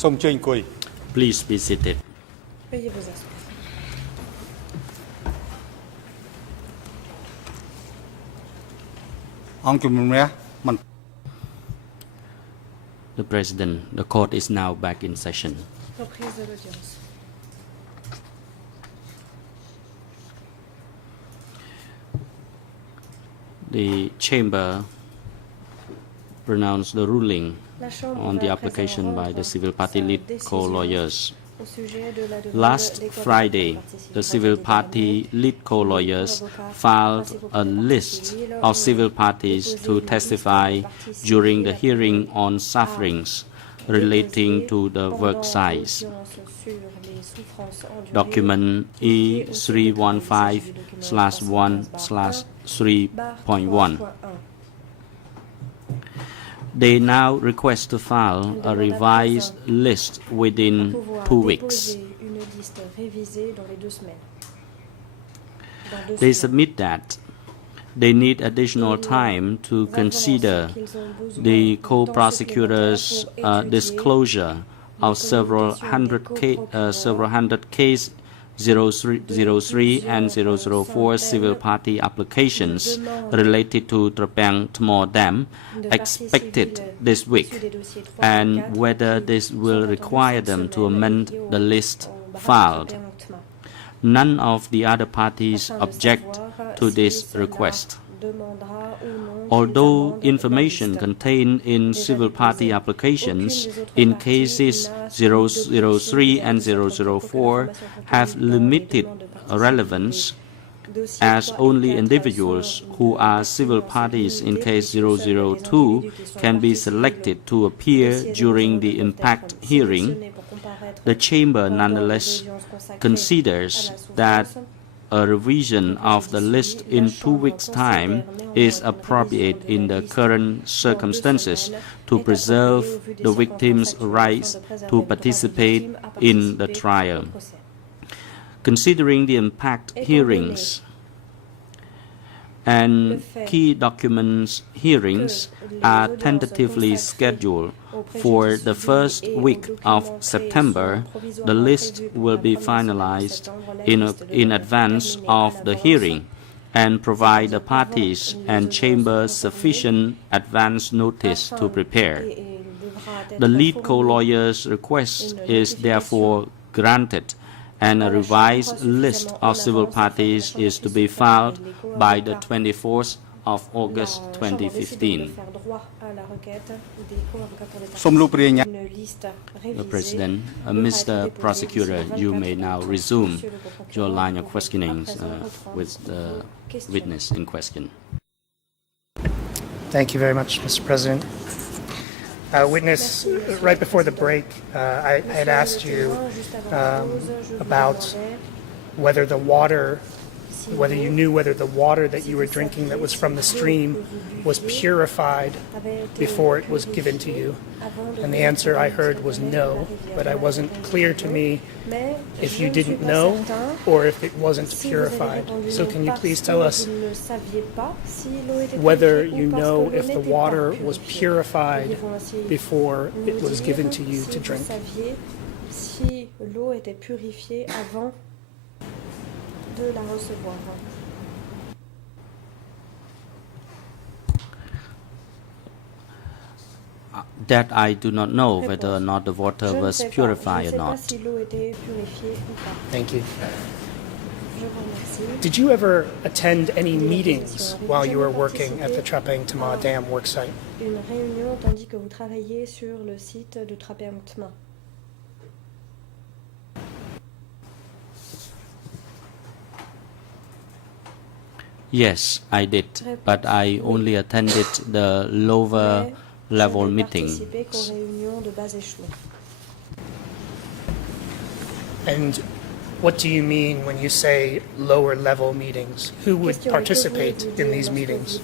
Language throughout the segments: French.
សូមអញ្ជើញអង្គុយ Please be seated. Veuillez vous asseoir. អង្គជំនុំជម្រះមិន The President, the court is now back in session. Reprise de l'audience. The chamber pronounced the ruling La Chambre on va the à application présent by the rendre civil party sa lead décision co-lawyers. au sujet de la demande Last des candidats Friday, pour participer the au civil vote party déterminé. lead co-lawyers avocats filed principaux a pour les list parties civiles of ont civil parties déposé to une liste testify des parties during the civiles hearing on à sufferings relating to the work pendant size. l'audience sur les souffrances endurées, Document publié au site du travail. Il s'agit du document 315/1/3.1. 3.1. They now request to file a revised list within Pouvoir 2 weeks. déposer une liste révisée dans les 2 semaines. Dans 2 They semaines. submit that they need additional time to consider the co-prosecutors' disclosure of several hundred case 003 and 004 civil party applications related to Trapang Tmor Dam expected this week, and whether this will require them to amend the list filed. None of the other parties object to this request. Although information contained in civil party applications in cases 003 and 004 have limited relevance, as only individuals who are civil parties in case 002 can be selected to appear during the impact hearing, the Chamber nonetheless considers that a revision of the list in 2 weeks' time is appropriate in the current circumstances to preserve the victims' rights to participate in the trial. Considering the impact hearings and key documents hearings are tentatively scheduled for the first week of September, the list will be finalized in advance of the hearing and provide the parties and chamber sufficient advance notice to prepare. The lead co-lawyer's request is therefore granted, and a revised list of civil parties is to be filed by the 24th of August 2015. សូមលោកព្រាញ្ញា The President, Mr. Prosecutor, you may now resume your line of questioning with the witness in question. Thank you very much, Mr. President. Witness, right before the break, I had asked you about whether you knew whether the water that you were drinking that was from the stream was purified before it was given to you. And the answer I heard was no, but it wasn't clear to me if you didn't know or if it wasn't purified. So can you please tell us whether you know if the water was purified before it was given to you to drink? Si l'eau était purifiée avant de la recevoir. That I do not know whether or not the water was purified or not. Thank you. Did you ever attend any meetings while you were working at the Trapang Tma Dam worksite? Une réunion tandis que vous travaillez sur le site de Trapang Tma. Yes, I did, but I only attended the lower level meetings. And what do you mean when you say lower level meetings? Who would participate in these meetings?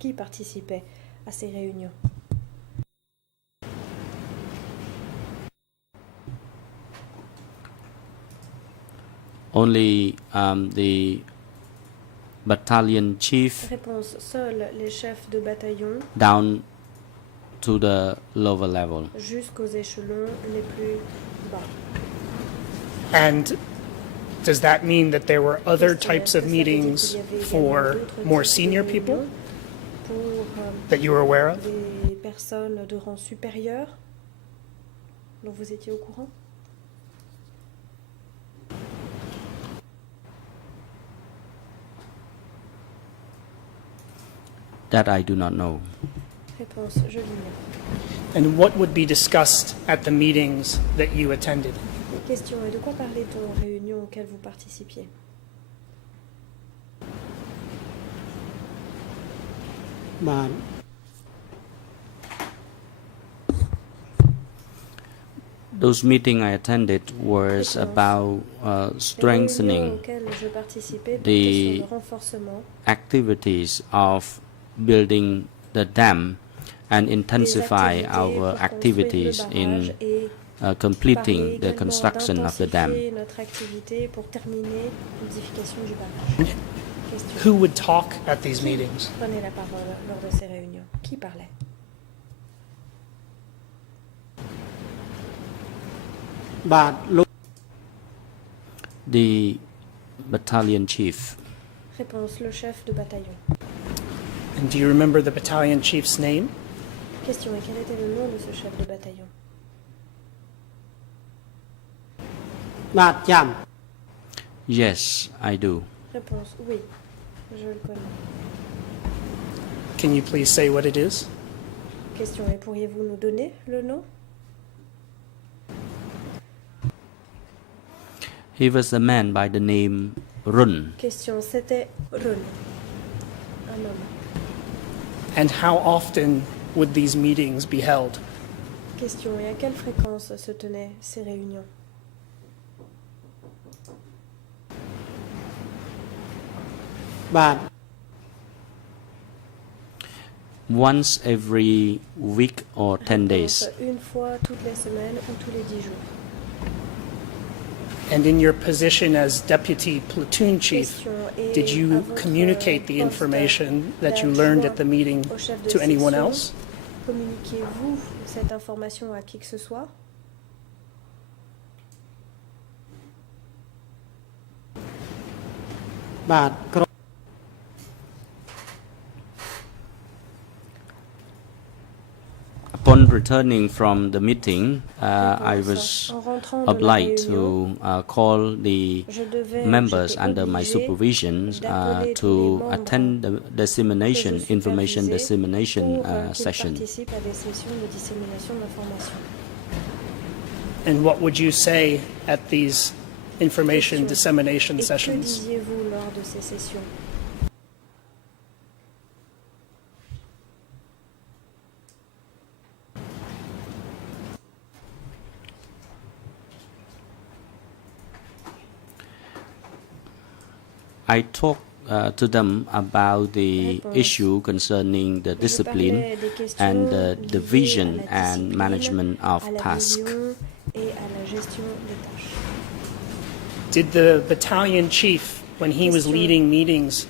Qui participait à ces réunions? Only the battalion chief Réponse, seuls les chefs de bataillon down to the lower level. jusqu'aux échelons les plus bas. And does that mean that there were other types of meetings for more senior people Pour that you were aware of? des personnes de rang supérieur dont vous étiez au courant? That I do not know. Réponse, je l'ignore. And what would be discussed at the meetings that you attended? Question, et de quoi parlait-on aux réunions auxquelles vous participiez? Those meetings I attended was about Les réunions strengthening auxquelles je participais, the question de renforcement activities of building the dam and des intensify activités our pour construire le activities in barrage et completing parler the également construction of the dam. d'intensifier notre activité pour terminer l'édification du barrage. Question. Who would talk at these meetings? Prenez la parole lors de ces réunions. Qui parlait? The battalion chief. Réponse, le chef de bataillon. And do you remember the battalion chief's name? Question, et quel était le nom de ce chef de bataillon? Yes, I do. Réponse, oui, je le connais. Can you please say what it is? Question, et pourriez-vous nous donner le nom? He was a man by the name Run. Question, c'était Run, un homme. And how often would these meetings be held? Question, et à quelle fréquence se tenaient ces réunions? Once every week or 10 days. Réponse, une fois toutes les semaines ou tous les 10 jours. And in your position as deputy platoon chief, Question, et did à you votre communicate the poste information that you learned at the meeting au chef de to anyone section, else? communiquez-vous cette information à qui que ce soit? Upon returning from the meeting, I Réponse, was en rentrant de la obliged réunion, to call the members j'étais under my obligée supervision d'appeler tous to les membres attend the dissemination, que je information supervisais dissemination pour qu'ils session. participent à des sessions de dissémination d'informations. And what would you say at these information Question. dissemination Et que sessions? disiez-vous lors de ces sessions? I talked to them about the Réponse. issue concerning the Je discipline parlais des questions and the liées division à la and discipline, management of à la tasks. vision et à la gestion des tâches. Did the battalion chief, when he was Question. leading meetings,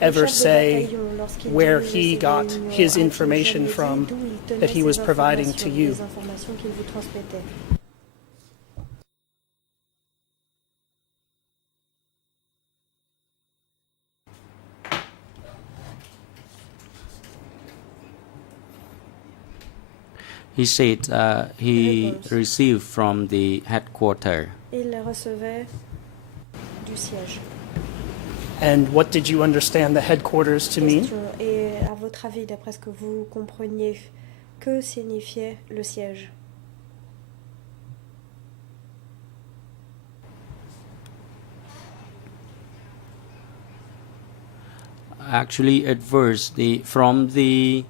Le ever chef de say bataillon, lorsqu'il where dirigeait he ces got réunions, his a-t-il information jamais dit from d'où il tenait that he ces was providing to informations, you? les informations qu'il vous transmettait? He said he Réponse. received from the headquarter. Il les recevait du siège. And what did you understand the headquarters to mean? Question. Et à votre avis, d'après ce que vous compreniez, que signifiait le siège? Actually, at first, from the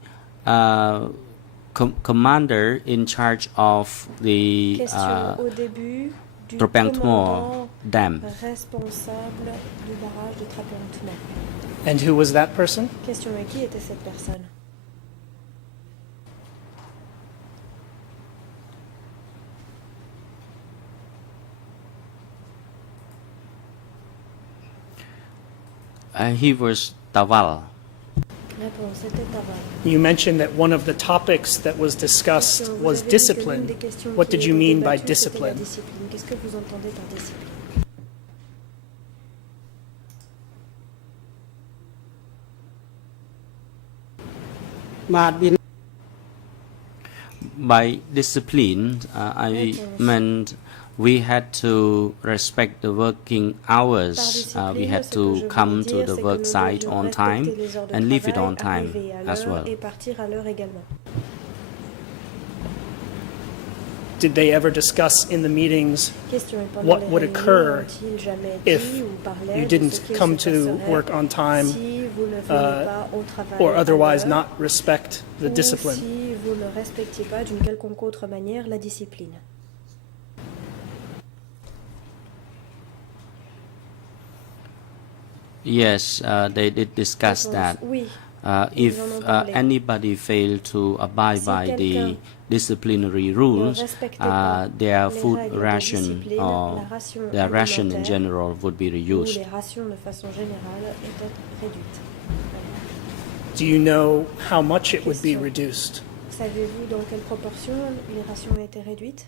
commander in charge of the Question. Au début, du Trapentmore commandant Dam. responsable du barrage de Trapentmore. And who was that person? Question. Et qui était cette personne? He was Tawal. Réponse, c'était avant. You mentioned that one of the topics that was discussed Question, vous was avez dit que l'une discipline. des questions What qui did you était mean by débattue, c'était la discipline? discipline. Qu'est-ce que vous entendez par discipline? By discipline, I meant we had to respect the working hours. We had to come to the work site on time and leave it on time as well. Et partir à l'heure également. Did they ever discuss in the meetings Question, et pendant what les would réunions, occur ont-ils jamais if dit ou parlaient you de ce didn't qu'il come se to passerait work on time si vous ne veniez pas au travail or à otherwise l'heure, not respect the ou discipline? si vous ne respectiez pas d'une quelconque autre manière la discipline? Yes, they did discuss Réponse, that. oui. If Ils en ont parlé. anybody failed to abide Si by the quelqu'un disciplinary rules, respectait pas their les food règles de ration discipline, or la ration their ration in alimentaire general would be ou reduced. les rations de façon générale étaient réduites. Do you know how much it would be Question. reduced? Savez-vous dans quelle proportion les rations ont été réduites?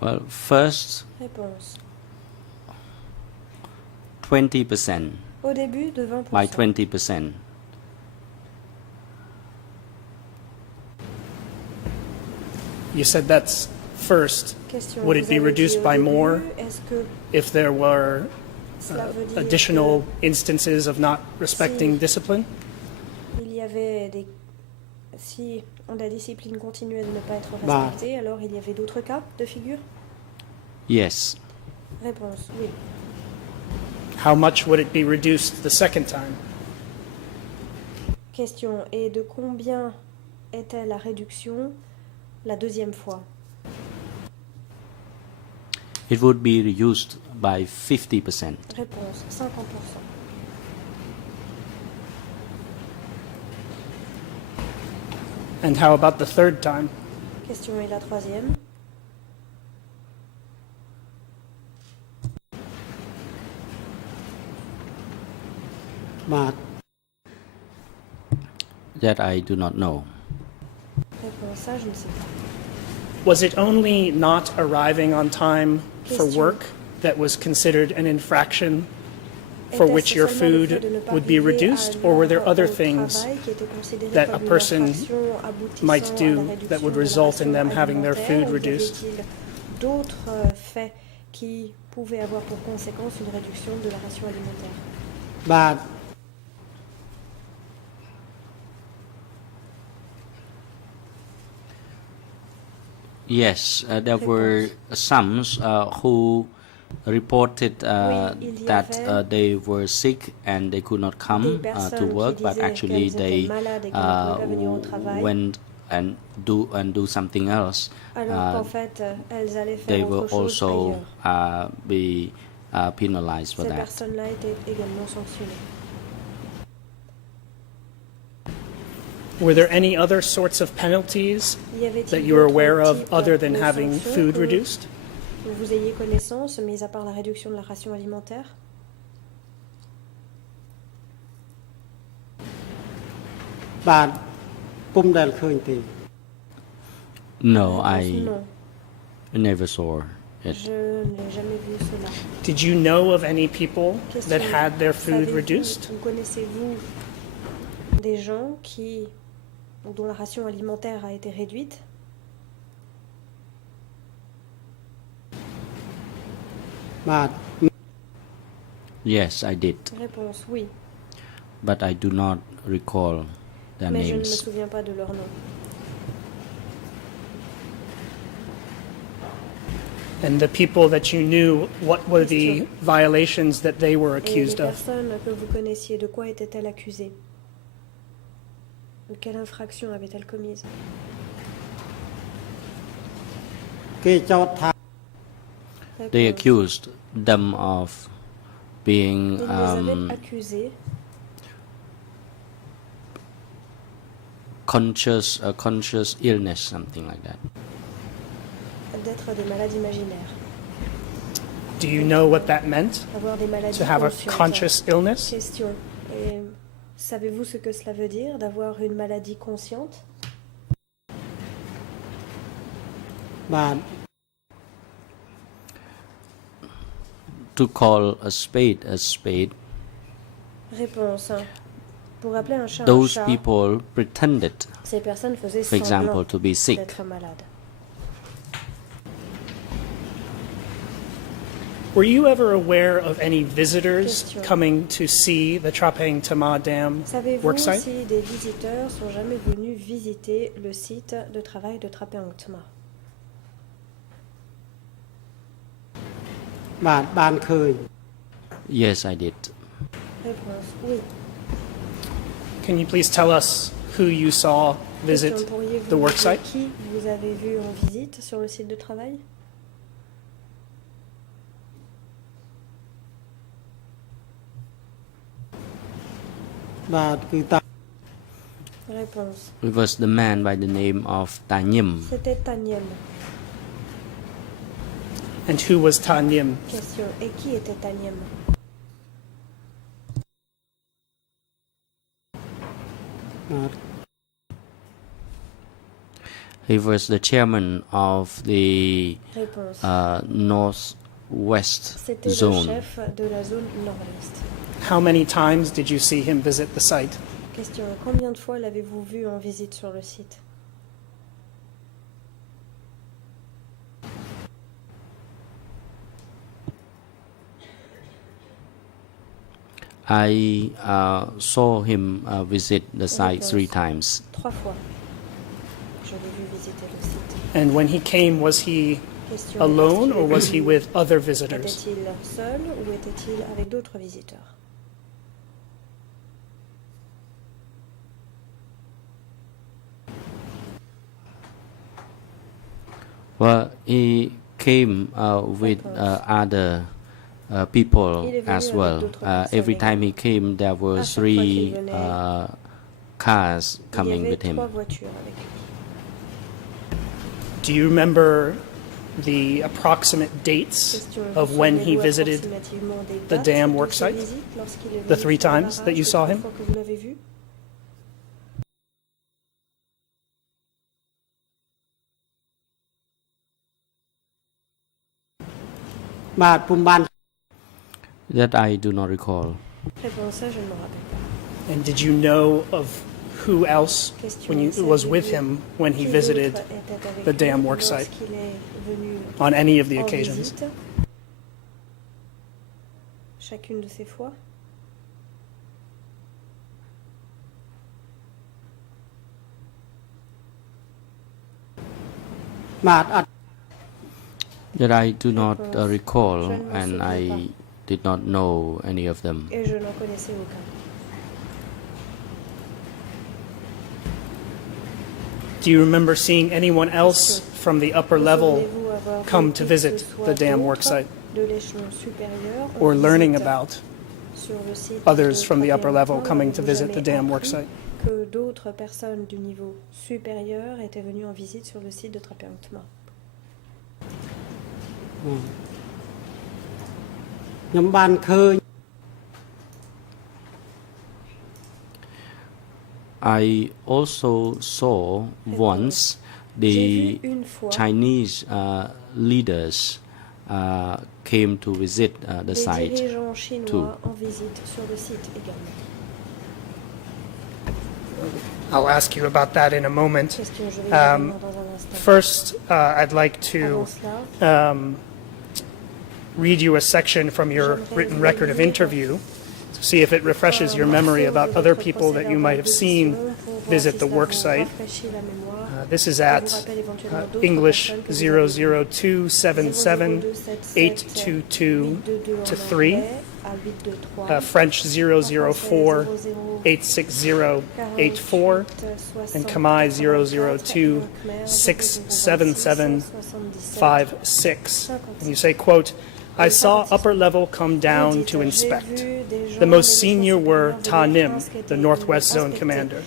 Well, first, Réponse. 20%, Au début, de 20%. by 20%. You said that's first. Question, Would it vous be avez reduced dit au by début, more est-ce que if there were cela veut dire additional instances of not respecting Si. discipline? il y avait des... Si la discipline continuait de ne pas être respectée, alors il y avait d'autres cas de figure? Yes. Réponse, oui. How much would it be reduced the second time? Question, et de combien était la réduction la deuxième fois? It would be reduced by 50%. Réponse, 50%. And how about the third time? Question, et la troisième? That I do not know. Réponse, ça, je ne sais pas. Was it only not arriving on time for Question. work that was considered an infraction for Était-ce which your seulement le food fait de ne pas would be arriver reduced, à or were there l'heure other au things travail qui était considéré that comme a une person infraction aboutissant might à la do réduction that would de la result in ration them having their alimentaire, food ou y reduced? avait-il d'autres faits qui pouvaient avoir pour conséquence une réduction de la ration alimentaire? បាទ Yes, there were some who reported Oui, il y that avait they were sick and they could not des come to personnes qui work, but disaient actually qu'elles they étaient malades et qu'elles ne pouvaient pas venir au travail, went and do something else. alors qu'en fait, elles allaient They faire will autre chose also ailleurs. be penalized for Ces that. personnes-là étaient également sanctionnées. Were there any other sorts of penalties Y avait-il that you were d'autres aware of types other than de having sanctions food que reduced? vous ayez connaissance, mis à part la réduction de la ration alimentaire?បាទពុំដែលឃើញទេ No, I Non, never saw it. je n'ai jamais vu cela. Did you know of any people that Question, had their food savez-vous reduced? ou connaissez-vous des gens dont la ration alimentaire a été réduite?បាទ Yes, I did, Réponse, oui, but I do not recall their mais je ne me names. souviens pas de leur nom. And the people that you knew, what were the violations that they were Et les accused of? personnes que vous connaissiez, de quoi étaient-elles accusées? De quelle infraction avaient-elles commise? គេចោទថា They Réponse, accused them of being ils les avaient accusés conscious illness, something like that. d'être des malades imaginaires. Do you know what that meant? Avoir des maladies To have a conscientes. conscious illness? Question. Et savez-vous ce que cela veut dire d'avoir une maladie consciente? បាទ To call a spade, Réponse. Pour appeler un chat those un chat, people pretended, ces personnes faisaient for example, semblant to be sick. d'être malades. Were you ever aware of any visitors Question. coming to see the Trapang Tama Dam Savez-vous worksite? si des visiteurs sont jamais venus visiter le site de travail de Trapang Tma? បាទបានឃើញ Yes, I did. Réponse. Oui. Can you please tell us who you saw visit Question. Pourriez-vous the nous dire worksite? qui vous avez vu en visite sur le site de travail?បាទគឺតា Réponse. It was the man by the name of Ta Nhim. C'était Tanyem. And who was Ta Nim? Question. Et qui était Tanyem? បាទ He was the chairman of the Réponse. Northwest C'était le Zone. chef de la zone nord-est. How many times did you see him visit the site? Question. Combien de fois l'avez-vous vu en visite sur le site? I saw him visit the site 3 times. 3 fois. Je l'ai vu visiter le site. And when he came, was he Question. alone or was he with other visitors? Était-il seul ou était-il avec d'autres visiteurs? Well, he came with other people Il est venu as avec well. d'autres personnes Every time he également. came, there were À chaque fois qu'il 3 venait, cars Il y coming avait with 3 him. voitures avec lui. Do you remember the approximate dates Question. of when he Souvenez-vous visited approximativement des the dates dam de work ses site? visites lorsqu'il est The venu 3 sur le times that barrage, you les saw 3 him? fois que vous l'avez vu?បាទពុំបាន That I do not recall. Réponse. Ça, je ne me rappelle pas. And did you know of who else Question. when you was with him when he Qui visited d'autre était avec the lui dam work site lorsqu'il est venu on any of the en occasions? visite? Chacune de ces fois?បាទអត់ That I do not recall, Je ne m'en and souviens I did not know any of them. Et je n'en connaissais aucun. Do you remember seeing anyone else from the upper level Souvenez-vous avoir come vu to qui que visit ce soit the dam d'autre work site de l'échelon supérieur en or learning visite about sur le site others de from the upper level Trapang coming to Tma? visit the Vous dam avez work site? appris que d'autres personnes du niveau supérieur étaient venues en visite sur le site de Trapang Tma. ខ្ញុំបានឃើញ I also saw once the J'ai vu une fois Chinese leaders came to visit the des site. dirigeants chinois too. en visite sur le site également. I'll ask you about that in a moment. Question, je vais y revenir dans un instant. First, I'd like to Avant cela, read you a section from your written record of interview to see if it refreshes your memory about other people that you might have seen visit the work site. This is at English 00277-822 to 3, French 004-860-84, and Khmer 002-677-56. And you say, quote, I saw upper level come down to inspect. The most senior were Ta Nim, the Northwest Zone commander.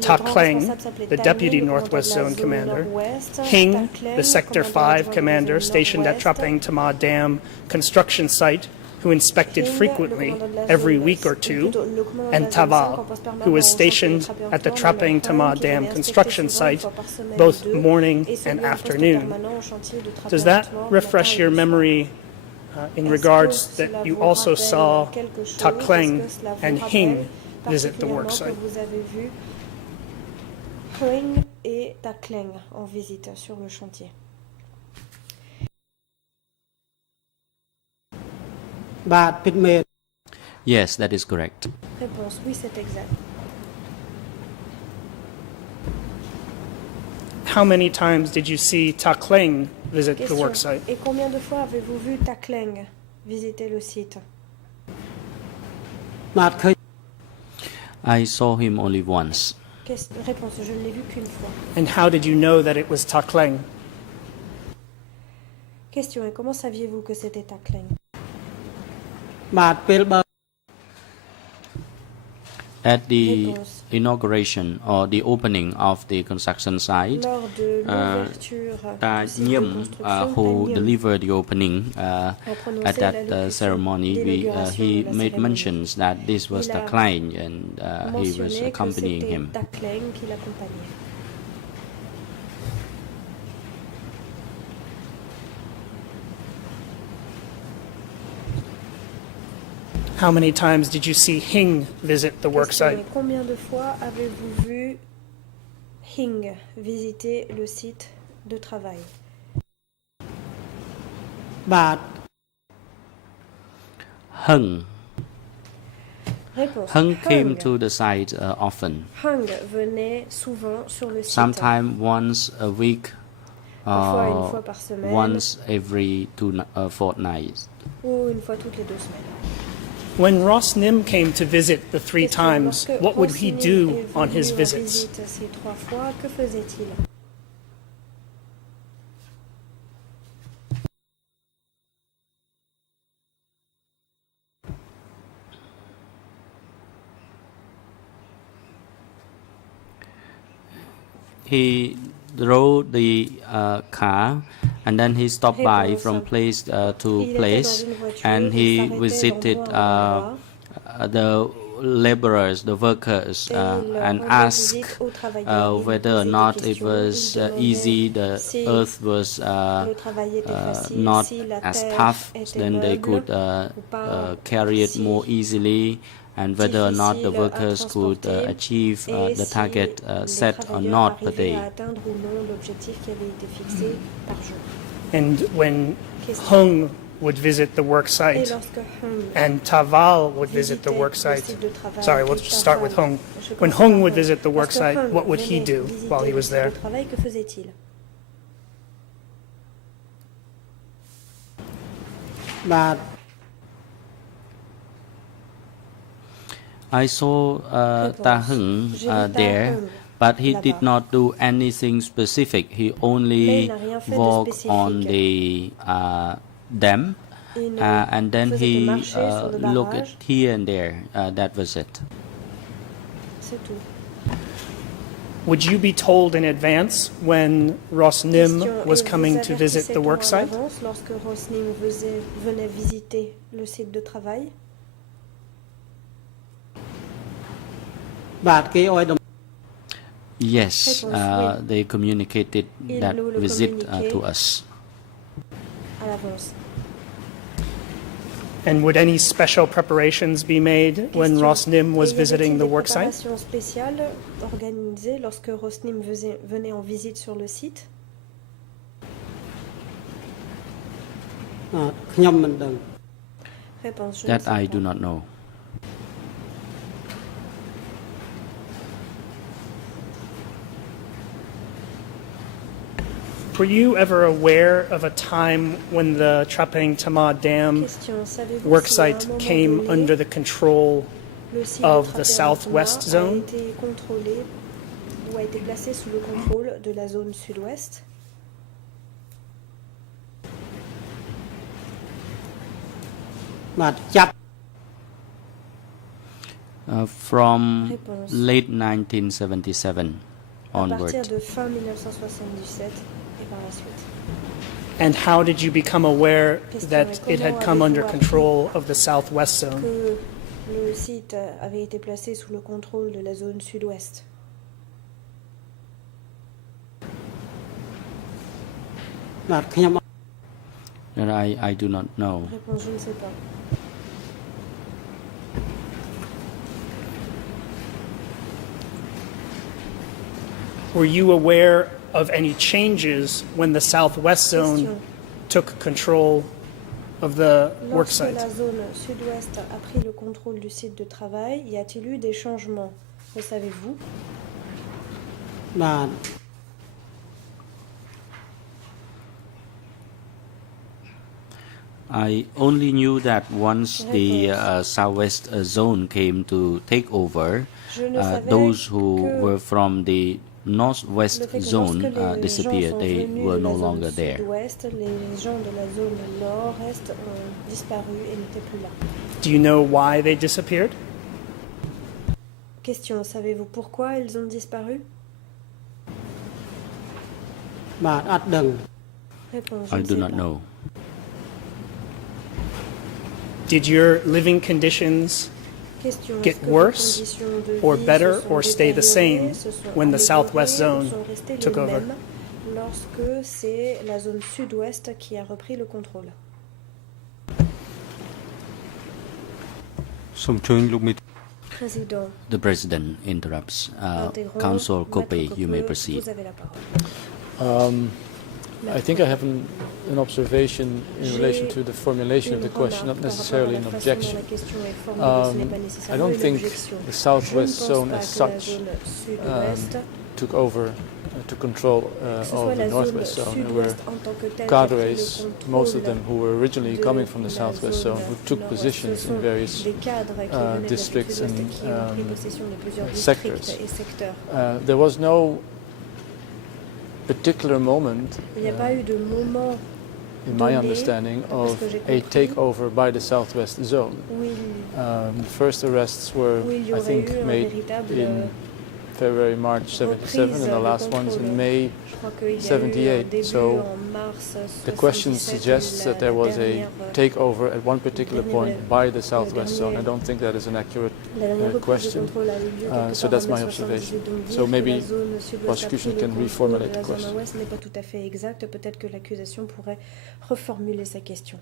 Ta grand Kleng, responsable s'appelait the Ta deputy Kleng, le Northwest commandant de Zone la commander, Nord-Ouest, Ta Hing, Kleng, the Sector commandant 5 adjoint de la commander zone stationed at Nord-Ouest, Trapeng Tama Dam construction site, who inspected Hing, le frequently commandant de la every zone, week or ou two, plutôt le commandant de and la zone 5 Taval, en poste who permanent was au chantier de stationed Trapper at the Town, et Trapeng le Tama Hung, qui Dam venait construction inspecter souvent une site, fois par semaine both ou deux, morning et and celui en poste afternoon. permanent au chantier de Trapper Does that Town, refresh matin et your le soir. memory in Est-ce regards que that cela you vous also rappelle saw quelque chose? Ta Est-ce Kleng que cela vous and rappelle Hing visit the particulièrement work que site? vous avez vu Kleng et Ta Kleng en visite sur le chantier? បាទពិតមែន Yes, that is correct. Réponse oui, c'est exact. How many times did you see Ta Kleng visit the work Question. site? Et combien de fois avez-vous vu Ta Kleng visiter le site? បាទឃើញ I saw him only once. Réponse, je ne l'ai vu qu'une fois. And how did you know that it was Ta Kleng? Question. Et comment saviez-vous que c'était Ta Kleng? បាទពេលបើ At the Réponse. inauguration or the opening of the construction site, Lors de l'ouverture Ta du site de Nyim, construction, who Ta Nyim delivered the opening a prononcé at that l'allocution ceremony, d'inauguration he de la made cérémonie. mentions that this was Il Ta a Kleng and he was mentionné que accompanying c'était him. Ta Kleng qui l'accompagnait. How many times did you see Hing visit the work Question. site? Et combien de fois avez-vous vu Hing visiter le site de travail? បាទ Hung Réponse. Hung came to the site often, Hung venait souvent sur le site. sometime once a week, Parfois une fois par semaine once every fortnights. ou une fois toutes les 2 semaines. When Ross Nim came to visit the 3 Question. times, Lorsque what would he Rossignol do est on venu his en visits? visite ces 3 fois, que faisait-il? He drove the car and then he stopped by Réponse. from place to Il était place dans une voiture, and il he s'arrêtait visited d'endroit en endroit, the laborers, the workers, et il and rendait asked visite aux travailleurs. Il whether or posait des not it questions, was il demandait easy, the si earth was le travail était facile, not si la as terre tough, était then they meuble could ou pas carry it si more easily, and whether or not the difficile à workers could transporter, achieve et the si target les set or travailleurs not per arrivaient day. à atteindre ou non l'objectif qui avait été fixé par jour. And when Question. Hung would visit the work Et site lorsque Hung and Taval would visit the visitait work le site, site de travail, sorry, et we'll just start with Taval, Hung. je When commence par Hung would Hung. visit the work Lorsque site, Hung what would he venait do visiter while he le was site there? de travail, que faisait-il?បាទ I saw Réponse. Ta Hung J'ai vu Ta there, Hung but he did là-bas. not do anything specific. He Mais il only n'a rien fait de walked on spécifique. the dam, Il ne and then faisait que he marcher sur le looked barrage. at here and there. That was it. C'est tout. Would you be told in advance when Ross Nim Question. was Et coming vous to visit the avertissait-on work à site? l'avance lorsque Rosnim venait visiter le site de travail? បាទគេឲ្យដំ Yes, Réponse, oui. they communicated Ils that nous le visit communiquaient. to us. À l'avance. And would any special preparations be made when Question. Ross Nim was Et y avait-il visiting the des work site? préparations spéciales organisées lorsque Rosnim venait en visite sur le site? ខ្ញុំមិនដឹង Réponse. Je ne That sais I pas. do not know. Were you ever aware of a time when the Trapeng Tama Dam Question. Savez-vous work si à un site moment came donné, under the control le site of de the Trapper southwest a zone? été contrôlé ou a été placé sous le contrôle de la zone sud-ouest?បាទចាប់ From Réponse. late 1977 À partir onward. de fin 1977 et par la suite. And how did you become aware Question, that et it had comment come under avez-vous control of the southwest zone? Que le site avait été placé sous le contrôle de la zone sud-ouest. That I do not know. Réponse, je ne sais pas. Were you aware of any changes when the southwest zone Question. took control of the work Lorsque site? la zone sud-ouest a pris le contrôle du site de travail, y a-t-il eu des changements? Le savez-vous? បាទ I only knew that once the southwest zone came to take over, Je ne savais those who que were from the le northwest fait que zone lorsque les gens disappeared. sont They venus were de no la zone longer there. sud-ouest, les gens de la zone nord-est ont disparu et n'étaient plus là. Do you know why they disappeared? Question, savez-vous pourquoi ils ont disparu? បាទអត់ដឹង Réponse, je I ne do sais not pas. know. Did your living conditions Question, get est-ce que worse les conditions de or vie better se sont or stay the same détériorées, se sont when the southwest améliorées ou zone sont restées took les over? mêmes lorsque c'est la zone sud-ouest qui a repris le contrôle? សូមអញ្ជើញលោកមេ Président, The president interrupts. intégrant, Council Maître Kope, you may Kope, proceed. vous avez la parole. I think I have an observation in relation to the formulation of Une the question, not remarque par necessarily rapport an à la façon objection. dont la question est formulée, ce n'est pas I nécessairement don't une think objection. the Je ne southwest pense zone pas as que la such zone sud-ouest, took over to control que ce soit of the la zone northwest zone. There were sud-ouest en tant que telle qui a pris le cadres, most of contrôle them who were originally de coming from the la southwest zone zone, who took nord-ouest. positions Ce in sont various des cadres qui venaient de la districts sud-ouest and qui ont pris possession de plusieurs sectors. districts et secteurs. There was no particular moment, Il n'y a pas eu de moment in my donné, understanding, parce of que j'ai a compris, takeover by the southwest zone. où il, First arrests were, où il y I aurait think, eu un made véritable in February, March 77, and the last ones in May. Je crois qu'il y a eu un 78. début So en mars the question 77, suggests that there was a dernière, takeover at one particular point by the southwest zone. I dernier- don't think that is an accurate la dernière reprise de question. contrôle a eu lieu quelque So part that's en my mai observation. 78. Donc So dire que maybe la zone sud-ouest a pris prosecution le can contrôle reformulate de the la zone question. ouest n'est pas tout à fait exact. Peut-être que l'accusation pourrait reformuler sa question.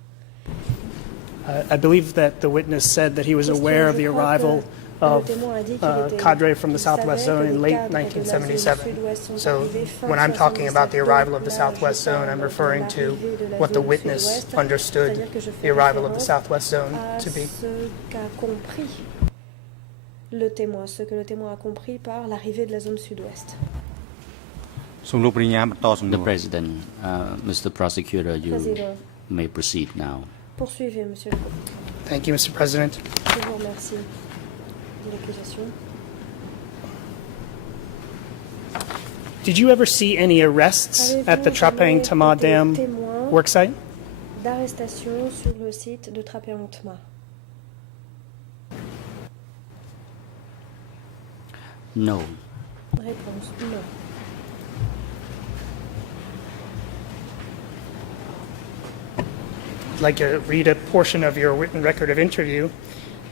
I believe that the witness said that he was Question, aware of je the crois arrival que le of témoin a dit qu'il était- cadre from the qu'il savait southwest que zone in les late cadres de la zone 1977. sud-ouest sont So arrivés fin when I'm talking about the 77. arrival of the Là, southwest je zone, parle I'm de referring to l'arrivée de la what the zone witness sud-ouest, understood c'est-à-dire que je fais the arrival of the référence southwest zone à to be. ce qu'a compris le témoin, ce que le témoin a compris par l'arrivée de la zone sud-ouest. សូមលោកប្រញ្ញាបន្តសំណួ The រ president, Mr. Prosecutor, you Président, may proceed now. poursuivez, monsieur le président. Thank you, Mr. President. Je vous remercie de l'accusation. Did you ever see any arrests Avez-vous at the Trapang jamais Tama été Dam témoin worksite? d'arrestation sur le site de Trapang Tma? No. Réponse non. I'd like to read a portion of your written record of interview.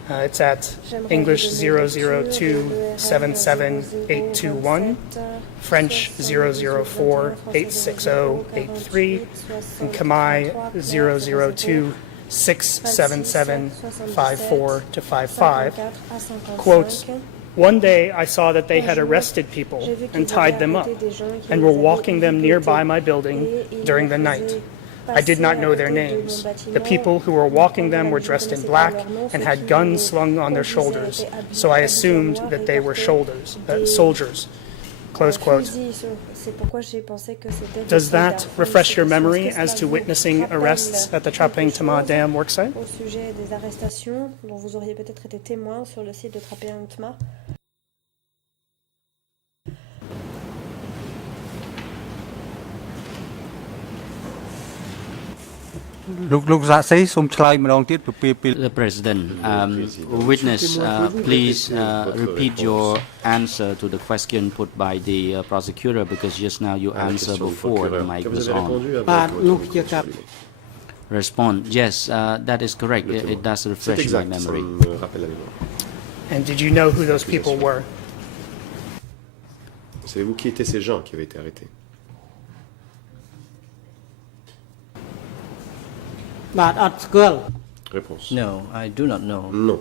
It's at J'aimerais English vous donner lecture de 002-77821, French 004-860-83, and Khmer 002-677-54-55. Quotes, "One day I saw that they had arrested people and tied them up and were walking them nearby my building during the night. I did not know their names. The people who were walking them were dressed in black and had guns slung on their shoulders, so I assumed that they were soldiers." Close quote. Does that refresh your memory as to witnessing arrests at the Trapang Tama Dam worksite? Au sujet des arrestations dont vous auriez peut-être été témoin sur le site de Trapang Tma? លោកសាក់សីសូមឆ្លើយម្ដងទៀតពី The President, witness, please repeat your answer to the question put by the prosecutor because just now you answered before the mic was on. បាទនោះជាការ Respond, yes, that is correct. It does C'est refresh my exact, ça memory. me rappelle la mémoire. And did you know who those people were? Savez-vous qui étaient ces gens qui avaient été arrêtés? បាទអត់ស្គាល់ Réponse. No, I do not know. Non.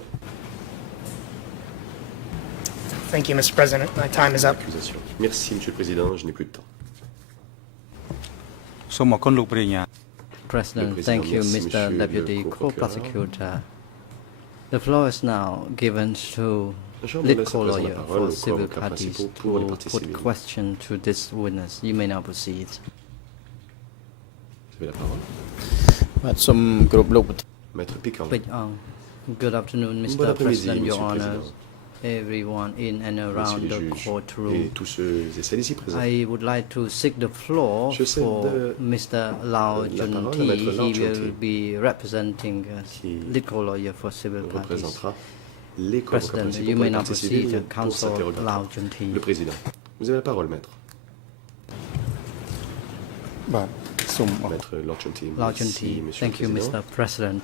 Thank you, Mr. President. My time is up. Accusation. Merci, Monsieur le Président, je n'ai plus de temps. សូមអរគុណលោកព្រះញ្ញា President, Président, thank you, merci, Mr. Monsieur le Deputy Co-procureur. Co-Prosecutor. The floor is now given to La Chambre lead laisse à présent la co-lawyer parole for aux civil avocats parties principaux pour les to parties put civiles. question to this witness. You may now proceed. Vous avez la parole. បាទសូមគោរពលោកប្រធាន Maître Piquant. Good afternoon, Bon Mr. après-midi, President, Your Monsieur le Honors, everyone in and Messieurs around les the juges et courtroom. tous ceux et celles ici présents. I would like to seek the floor Je cède for Mr. Lau la parole à Junti. Maître Lau He will Junti, be representing qui lead co-lawyer for civil parties. représentera les co-avocats President, principaux you pour may les now parties proceed, civiles pour Counsel s'interrogatoire. Lau Junti. Le Président. Vous avez la parole, Maître. បាទសូមអរ Maître Lord Chunti. Lau Merci, Junti. Monsieur Thank le you, Président. Mr. President.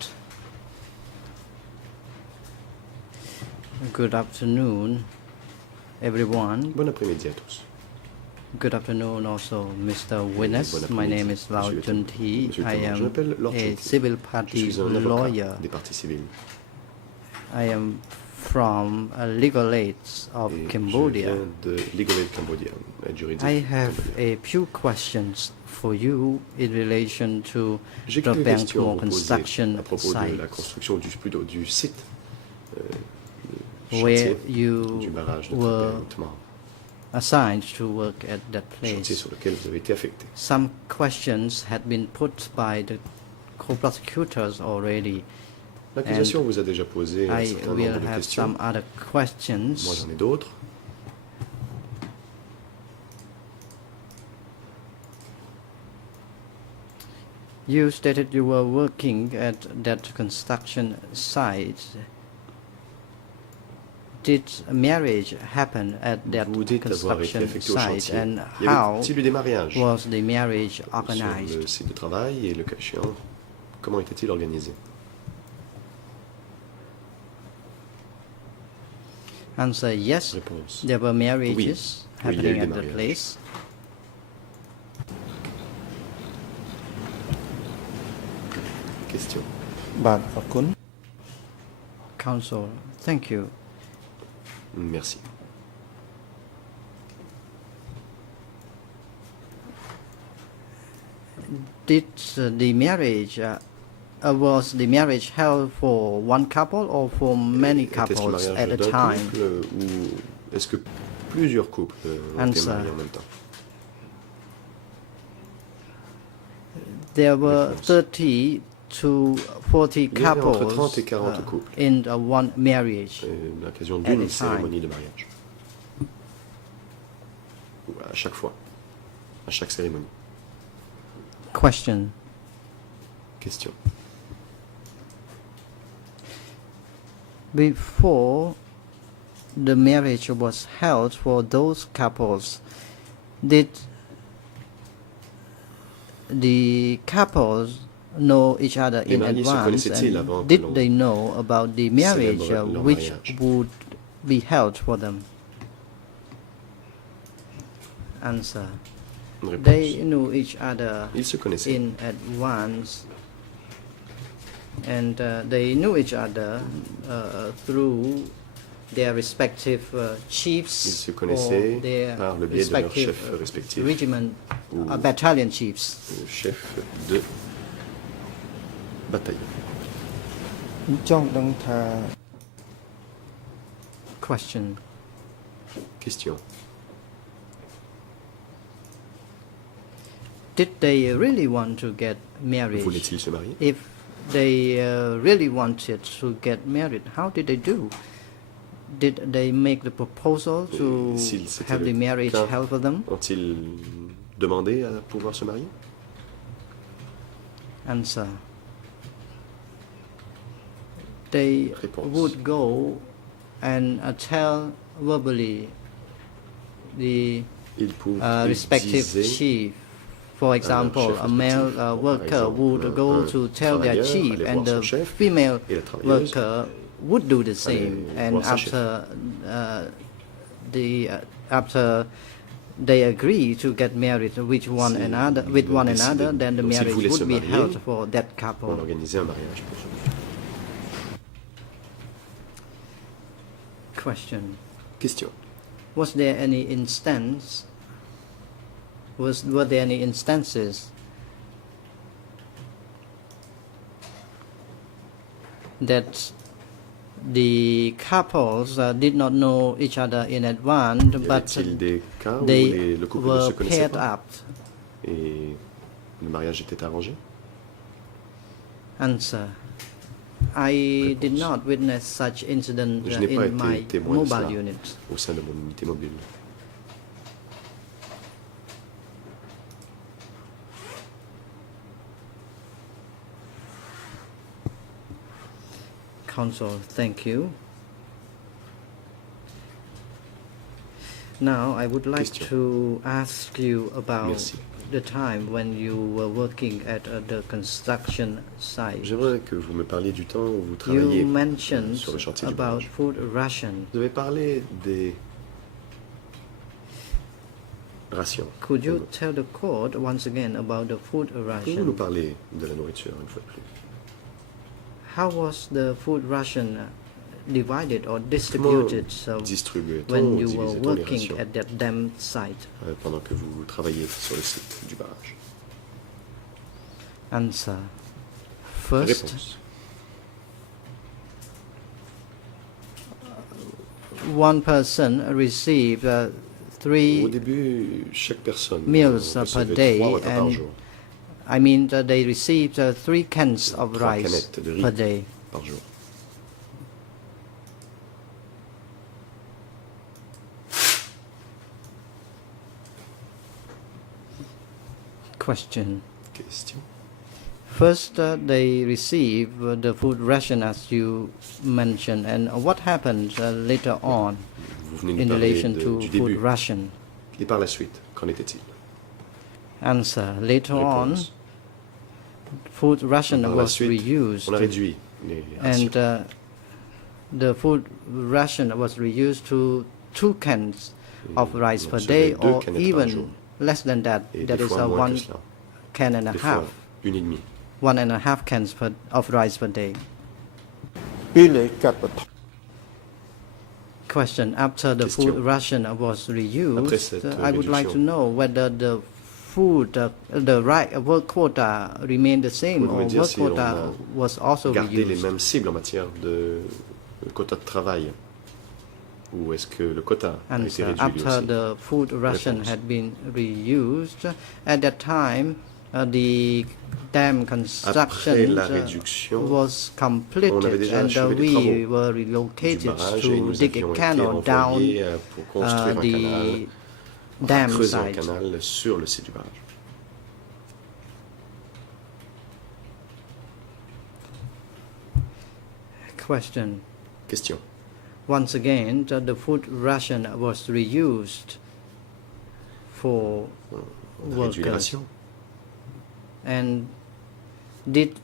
Good afternoon, everyone. Bon après-midi à tous. Good afternoon also, Mr. Witness. Bon My name après-midi, is Lau Monsieur le Junti. Monsieur le I Témoin. Je am m'appelle Lord a Chunti. civil Je party suis un avocat lawyer. des parties civiles. I am from a legal aid of Et Cambodia. je viens de Legal Aid Cambodia, aide juridique. I have cambodienne. a few questions for you in relation to J'ai the quelques questions à Bangkok vous poser construction à propos de la site construction du site where chantier you du barrage de were Tmar, assigned to work at that chantier place. sur lequel vous avez été affecté. Some questions had been put by the co-prosecutors already. L'accusation vous a déjà posé un I certain will nombre de have questions. some other Moi, questions. j'en ai d'autres. You stated you were working at that construction site. Did marriage happen at that Vous dites avoir été construction affecté au site, chantier. and Y how avait-il eu des mariages was the marriage sur organized? le site de travail et le cas échéant, comment était-il organisé? Answer: yes, Réponse. there were marriages Oui, il y a happening eu des at the mariages. place. Question. បាទអរគុណ Counsel, thank you. Merci. Did the marriage was the marriage held for one couple or for many Était-ce le couples mariage at a d'un time? couple ou est-ce que plusieurs couples ont été Answer. mariés en même temps? There were Réponse. 30 to 40 Il y avait entre 30 couples et 40 couples. in one marriage. À l'occasion At a d'une time. cérémonie de mariage. Ou à chaque fois. À chaque cérémonie. Question: Question. before the marriage was held for those couples, did the couples know each other Les in mariés se advance, connaissaient-ils avant and que did l'on they know about the marriage célèbre leur which mariage? would be held for them? Answer: Une they réponse. knew each other Ils se connaissaient. in advance, and they knew each other through their respective Ils chiefs se or connaissaient their par le biais de leurs respective chefs respectifs regiment, ou battalion chiefs. chef de bataillon. ចង់ដឹងថា Question: Question. did they really want to get married? Voulaient-ils se marier? If they really wanted to get married, how did they do? Did they make the proposal to Et s'il c'était have le the marriage cas, held for them? Ont-ils demandé à pouvoir se marier? Answer: they Réponse. would go and tell verbally the Ils respective disaient chief. For example, chef a male respectif. Par worker exemple, would go un to tell their travailleur chief, allait and voir son the chef, female et la travailleuse worker would do the same. And voir sa chef. after they agree to get married with one Si another, ils with one décidaient- another, then the donc s'ils marriage voulaient would se be marier, held for that On couple. organisait un mariage pour eux. Question: Question. Was there any instance? Were there any instances that the couples did not know each other in advance, Y but avait-il des cas où they le couple ne were se connaissait paired pas up? et le mariage était arrangé? Answer: I did Réponse. not witness such incident Je n'ai pas in my été témoin de cela mobile unit. au sein de mon unité mobile. Counsel, thank you. Now I would like Question. to ask you about Merci. the time when you were working at the construction site. J'aimerais que vous me parliez du temps où vous You travailliez mentioned sur le chantier du about barrage. food ration. Vous avez parlé des rations. Could you tell the court once again about the food Pouvez-vous nous ration? parler de la nourriture une fois de plus? How was the food ration divided or Comment distributed distribuait-on when ou you were divisait-on les working rations at that dam site? pendant que vous travailliez sur le site du barrage? Answer: First, Réponse. one person received Au 3 début, chaque personne meals per recevait day, 3 repas par and jour. I mean they received 3 cans of 3 rice canettes de riz per day. par jour. Question: Question. First, they receive the food ration as you mentioned, and what happened later on Vous venez nous in parler relation to du food début. ration? Et par la suite, qu'en était-il? Answer: Later on, Réponse. food ration Par la was suite, reused, on a réduit les rations. and the food ration was reused to 2 cans of rice on per recevait day, 2 or canettes par jour. even less than that. Et That des is fois moins que 1 cela. can and a Des fois, half, 1,5. 1.5 cans of rice per day. ពីលេកាត់បឋម Question: After the Question. food ration was Après reused, cette I would like to réduction. know whether the food, the work quota remained the same, Pouvez-vous or me dire work si on quota a was also Garder les reused? mêmes cibles en matière de quota de travail? Ou est-ce que le quota a été Answer: réduit lui After aussi? the food ration Réponse. had been reused, at that time the dam construction Après la réduction, was completed, on avait déjà and achevé les we travaux were du relocated barrage et to nous dig a avions été canal down envoyés pour construire un canal, the dam creuser un site. canal sur le site du barrage. Question: Question. Once again, the food ration was reused for On a réduit les workers. rations. And did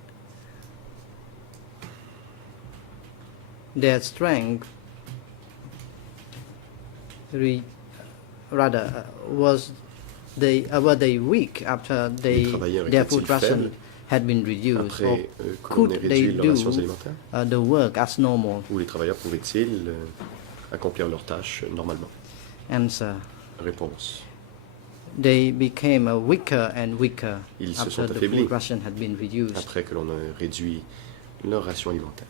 their strength were they weak after Les travailleurs their étaient-ils food ration faibles had been reduced, or Après que l'on ait could they réduit leurs do rations alimentaires? the work as normal? Ou les travailleurs pouvaient-ils accomplir leurs tâches normalement? Answer: Réponse. They became weaker and weaker Ils se after sont the affaiblis. food ration had been reduced. Après que l'on a réduit leurs rations alimentaires.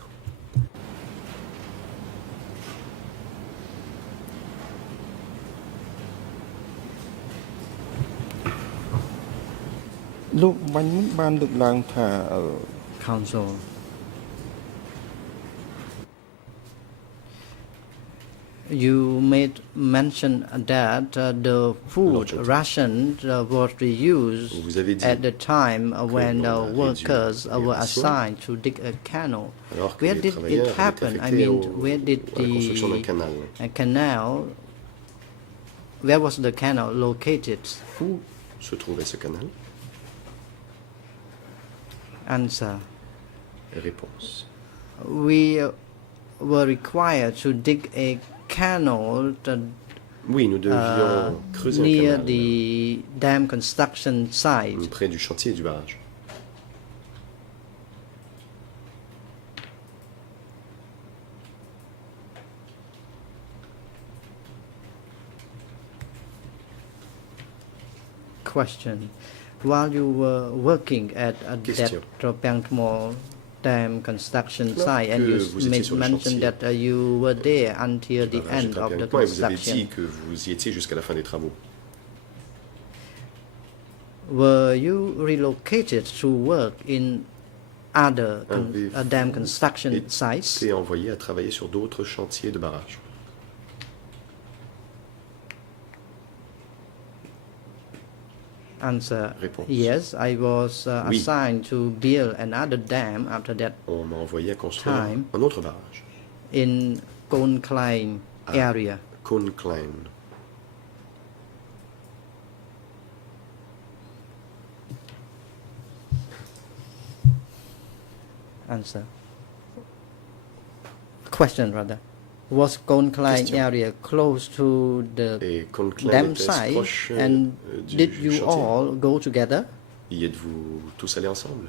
លោកបាញ់មិញបានលើកឡើងថា Counsel: You made mention that the food ration was reused Vous avez dit at the time when l'on a réduit workers les were rations, assigned to dig a canal. alors que Where les did travailleurs it avaient été happen? I affectés mean, where did à la construction d'un the canal. canal, where was the canal located? Où se trouvait ce canal? Answer. Réponse. We were required to dig a canal Oui, nous devions creuser un near canal the dam construction site. près du chantier du barrage. Question. While you were working at that Question. Tribunal dam construction Alors site, and que you vous étiez sur le mentioned chantier that you were there until the Barrage end of the Trapéan-Point, et vous avez dit construction. que vous y étiez jusqu'à la fin des travaux. Were you relocated to work in other Avez-vous dam construction sites? été envoyé à travailler sur d'autres chantiers de barrage. Answer. Réponse. Yes, I was Oui. assigned to build another dam after that On m'a envoyé à construire Time. un autre barrage, in Kon Klein area. Kon Klein. Answer. Question rather. Was Kon Klein Question. area close to the Et Kon Klein dam était site? proche And du did you chantier. all go together? Y êtes-vous tous allés ensemble?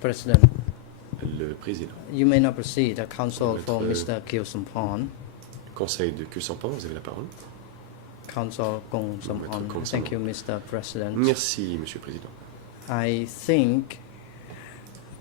President, Le président. you may not proceed. A counsel for Maître- Mr. Kiel Sampon. Conseil de Kusampan, vous avez la parole. Counsel Kong Sampon. Kong Thank Sampon. you, Mr. President. Merci, Monsieur le Président. I think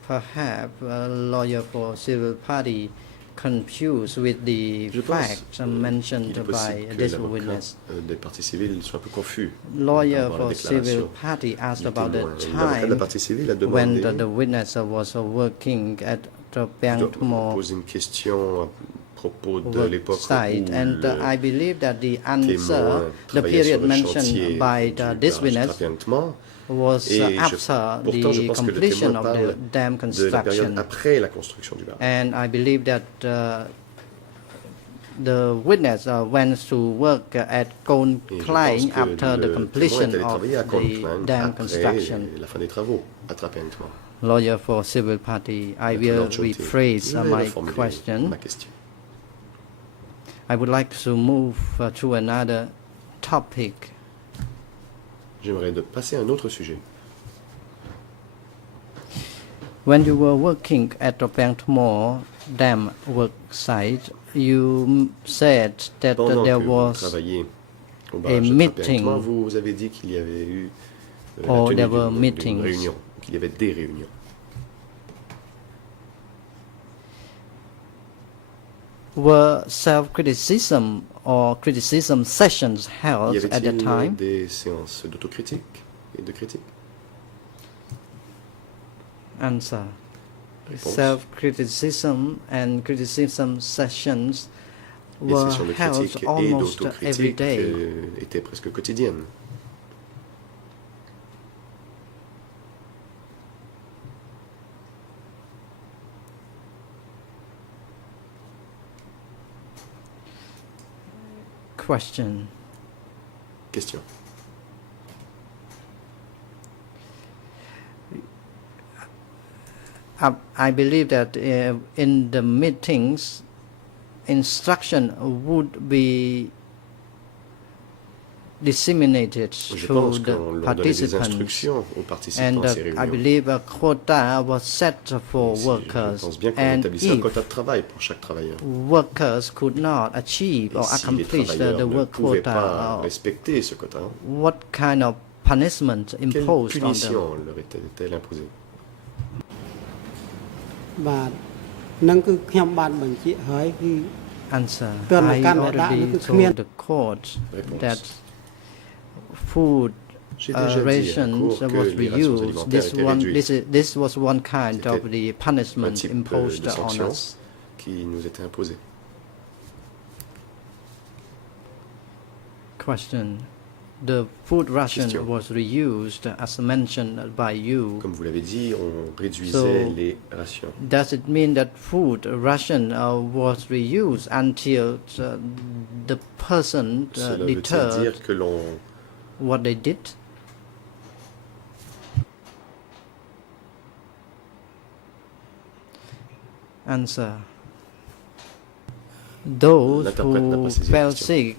perhaps a lawyer for civil party confused with the Je pense facts mentioned qu'il est by possible que this l'avocat witness. des parties civiles soit un peu confus. Lawyer par rapport à la for civil déclaration party asked du about the témoin. L'avocat de la time partie civile a when demandé, the witness was working at the je dois Bangtumo poser une question à propos de work l'époque site, où and le I believe that the témoin answer, the travaillait sur period le mentioned chantier by du this barrage witness Trapéan-Point. was Et after pourtant, je the pense que le completion témoin of the parle dam de la période construction. après la construction du barrage. And I believe that the witness went to work at Kon Et je pense Klein que after the le completion témoin est allé of travailler à Kon the Klein dam après construction. la fin des travaux à Trapéan-Point. Lawyer for civil party, I Maître will Lorchauté, rephrase je vais my reformuler question. ma question. I would like to move to another topic. J'aimerais passer à un autre sujet. When you were working at the Bangtumo dam work site, you said that Pendant there que vous was travailliez au barrage de meeting. Trapéan-Point, vous avez dit qu'il y avait eu la Or tenue there were d'une meetings. réunion, qu'il y avait des réunions. were self-criticism or criticism sessions Y held at that avait-il time? des séances d'autocritique et de critique? Answer. Réponse. Self-criticism and criticism sessions Les were sessions de held critique et almost every d'autocritique day. étaient presque quotidiennes. Question. Question. I believe that in the meetings, instruction would be disseminated Je to pense the qu'on leur donnait des participants, instructions aux participants and à ces I réunions. believe a quota was set for Je workers, pense bien qu'on and établissait un if quota de travail pour chaque travailleur. workers could not achieve Et or si les accomplish travailleurs the ne work pouvaient quota, pas respecter ce quota, what kind of punishment quelle imposed on them? punition leur était-elle imposée? បាទនឹងគឺខ្ញុំបានបញ្ជាក់ហើយគឺ Answer. Tuan I Makan đã already được told miễn. the court Réponse. that food J'ai déjà dit à la rations Cour que was les rations reused. alimentaires étaient réduites. This was one kind C'était of the Un punishment type imposed de on sanction us. qui nous était imposé. Question. The food ration Question. was reused as mentioned by you. Comme vous l'avez dit, on réduisait So, les rations. Does it mean that food ration was reused until the person Cela veut-il deterred dire que l'on what they did? Answer. Those L'interprète n'a who pas saisi la fell question. sick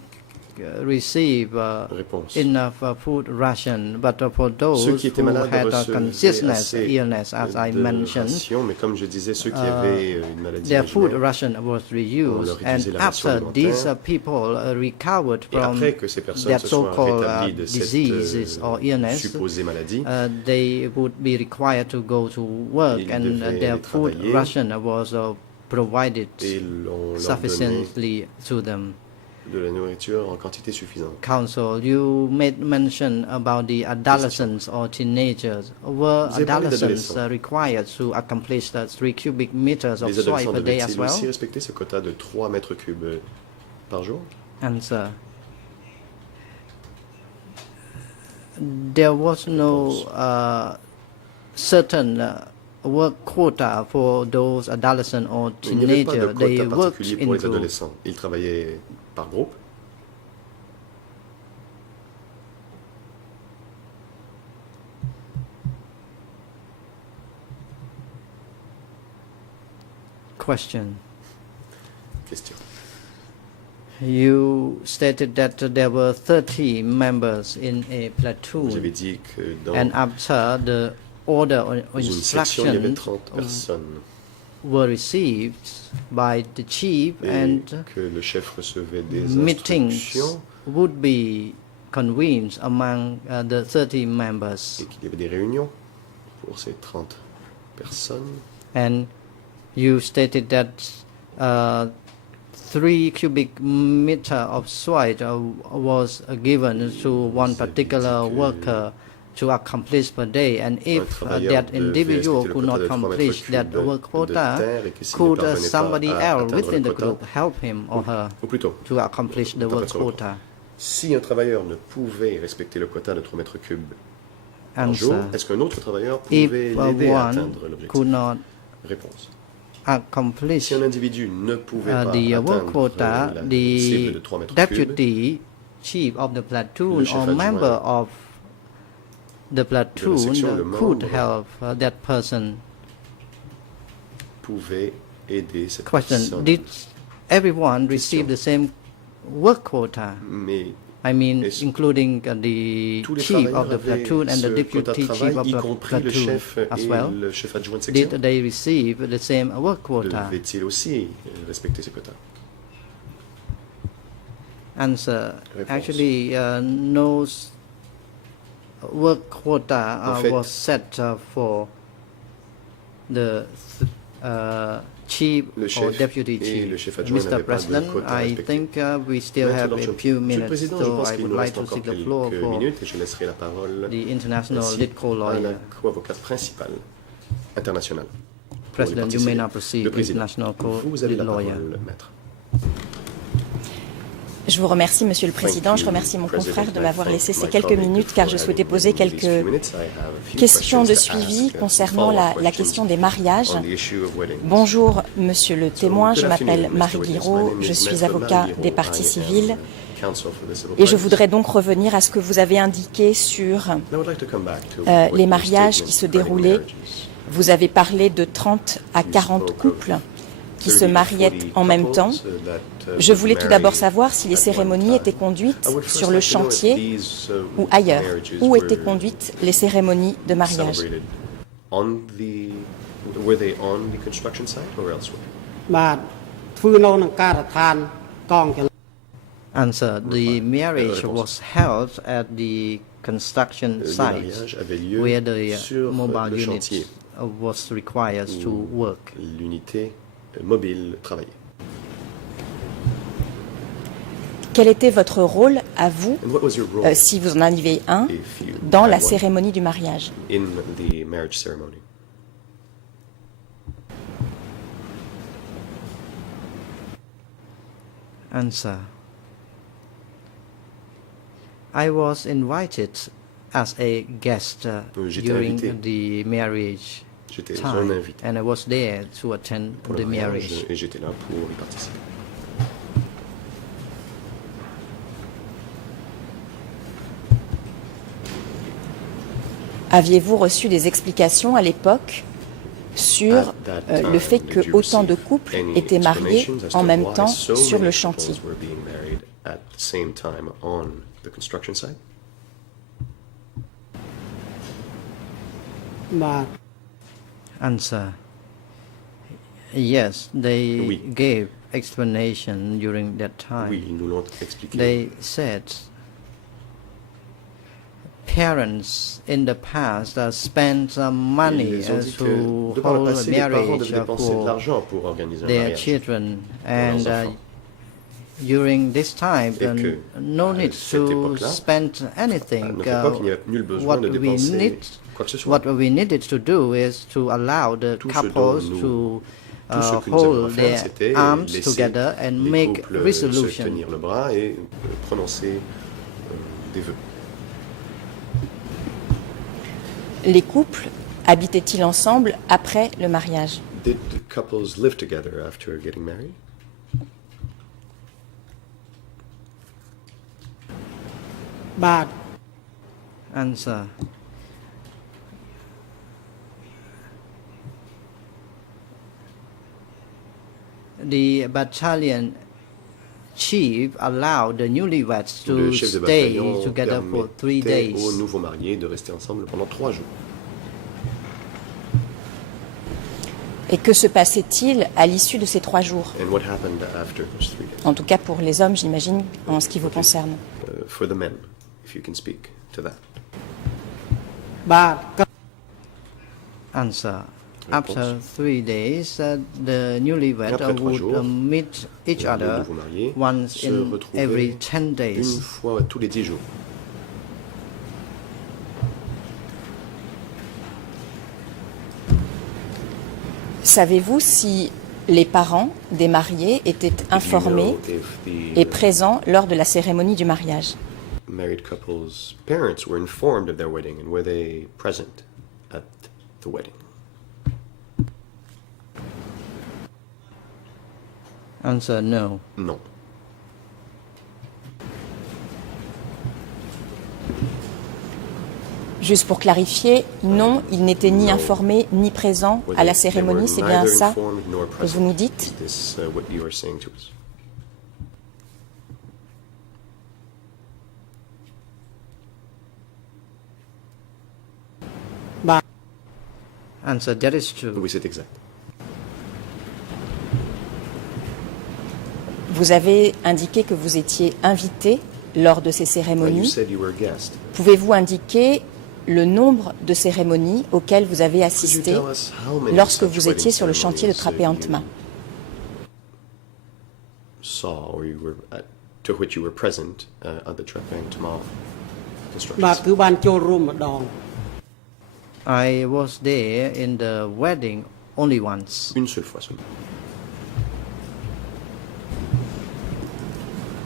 receive Réponse. enough food ration, but for Ceux those qui étaient who malades had a recevaient consciousness assez illness, as I de mentioned, rations, mais comme je disais, ceux qui avaient une maladie their food imaginaire, ration was reused, leur and réduisait la ration after these alimentaire. people recovered Et from après que ces personnes their se soient so-called rétablies de diseases cette or illness, supposée maladie, they would be required to go to work, Ils and devaient their aller food travailler. ration was provided et l'on leur donnait sufficiently to them. de la nourriture en quantité suffisante. Counsel, you made mention about the adolescents or teenagers. Were Vous avez parlé adolescents d'adolescents. required to accomplish the 3 cubic meters of Les soy adolescents per day as devaient-ils well? aussi respecter ce quota de 3 mètres cubes par jour? Answer. There was no certain work quota for those adolescents or Il n'y avait pas de teenagers. They quota worked particulier in pour les groups. adolescents. Ils travaillaient par groupe. Question. Question. You stated that there were 30 members in a Vous avez platoon, dit que dans and after the order or une section, il y avait instructions 30 personnes were received by the chief, et and que le chef recevait des meetings instructions would be convened among the 30 members, et qu'il y avait des réunions pour ces 30 personnes. and you stated that 3 cubic meter of soy was given to one particular worker to accomplish per day, and if that individual could not accomplish that work quota, could somebody else within the group help him or her Ou plutôt, to accomplish the work quota? si un travailleur ne pouvait respecter le quota de 3 mètres cubes par jour, Answer. est-ce qu'un autre travailleur If pouvait l'aider à one atteindre could l'objectif? not Réponse. accomplish Si un individu ne pouvait pas the work atteindre quota, la cible the de 3 mètres cubes, deputy chief of the platoon Le chef or adjoint member of the platoon section, le could membre help that person. pouvait aider cette Question. personne. Did everyone receive the same work quota? Mais I mean, Est-ce- including the tous les chief travailleurs of the avaient platoon and the ce quota de deputy chief travail, of y the compris le platoon chef as et well. le chef adjoint de section. Did they receive the same work quota? Devaient-ils aussi respecter ces quotas? Answer. Réponse. Actually, no work quota En fait, was set for the chief Le or chef deputy et le chief. chef adjoint Mr. n'avaient pas de President, quota à I respecter. think we still Maître have a Lorchon, few Monsieur le minutes, Président, je so pense I qu'il would nous like reste to encore seek the floor quelques for minutes et je laisserai la parole the international ainsi lead à co-lawyer. la co-avocate principale internationale. pour les President, you may participants. now proceed, Le président, international vous avez lead la lawyer. parole, maître. Je vous remercie, Monsieur le Président. Je remercie mon confrère de m'avoir laissé ces quelques minutes car je souhaitais poser quelques questions de suivi concernant la question des mariages. Bonjour, Monsieur le témoin. Je m'appelle Marie Guiraud. Je suis avocat des parties civiles. Et je voudrais donc revenir à ce que vous avez indiqué sur les mariages qui se déroulaient. Vous avez parlé de 30 à 40 couples qui se mariaient en même temps. Je voulais tout d'abord savoir si les cérémonies étaient conduites sur le chantier ou ailleurs. Où étaient conduites les cérémonies de mariage? Were they on the construction site or elsewhere? បាទធ្វើនៅក្នុងការដ្ឋានកងចល័ត Answer. The marriage Réponse. was held at the construction Le site mariage avait lieu where the sur mobile le unit chantier was required to work. l'unité mobile travaillait. Quel était votre rôle à vous, And what was your role si vous en aviez un, if you dans had la one cérémonie du mariage? in the marriage ceremony? Answer. I was invited as a guest J'étais during invité. the marriage J'étais un time, invité and I was there to attend pour the le mariage marriage. et j'étais là pour y participer. Aviez-vous reçu des explications à l'époque sur At that le time, fait did que you autant de receive couples any étaient mariés explanations as en to même why temps so sur many le chantier? couples were being married at the same time on the construction site? បាទ Answer. Yes, they Oui. gave explanation during that time. Oui, ils nous l'ont expliqué. They said parents in the past spent some money Ils ont dit to que de par le hold passé, les parents marriage devaient dépenser de for l'argent pour organiser un their mariage children, pour and leurs enfants. during this time, Et que, no à need cette to époque-là, spend anything. À notre époque, il n'y a nul besoin What de we dépenser need, quoi que ce soit. what we needed to do is to allow the Tout ce dont couples nous- to Tout ce que nous avions à hold faire, their c'était arms laisser together and les make couples se resolution. tenir le bras et prononcer des vœux. Les couples habitaient-ils ensemble après le mariage? Did the couples live together after getting married?បាទ Answer. The battalion chief allowed the newlyweds Le to chef de stay bataillon together for 3 permettait aux days. nouveaux mariés de rester ensemble pendant 3 jours. Et que se passait-il à l'issue de ces 3 jours? And what happened after those 3 days? En tout cas pour les hommes, j'imagine, en ce qui vous concerne. For the men, if you can speak to that. បាទ Answer. After 3 days, the newlyweds Après 3 would jours, meet each les other nouveaux mariés once se in retrouvaient every 10 une days. fois tous les 10 jours. Savez-vous si les parents des mariés étaient Do you informés know if et the présents lors de la cérémonie du mariage? married couple's parents were informed of their wedding and were they present at the wedding? Answer no. Non. Juste pour clarifier, non, ils n'étaient ni Non. informés ni présents à la cérémonie, c'est bien Neither ça informed nor que present. vous nous dites? Is this what you are saying to us? Answer, that is true. Oui, c'est exact. Vous avez indiqué que vous étiez invité lors de ces You cérémonies. said you were a guest. Pouvez-vous indiquer le nombre de cérémonies auxquelles vous avez Could you assisté tell us how many lorsque such vous wedding étiez sur le chantier de ceremonies Trapéantema? you saw or to which you were present at the Trapéantema construction បាទ site? គឺបានចូលរួមម្ដង I was there in the wedding only once. Une seule fois seulement.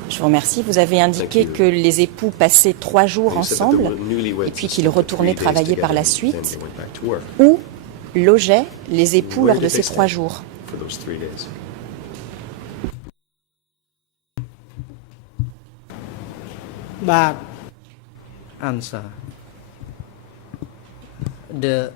Je vous remercie. Vous avez indiqué Thank you. que les époux passaient 3 jours You said that ensemble the newlyweds et puis qu'ils spent retournaient 3 days travailler par la together, suite. then they went back to work. Où logeaient les époux Where lors de did they ces 3 stay jours? for those 3 days?បាទ Answer. The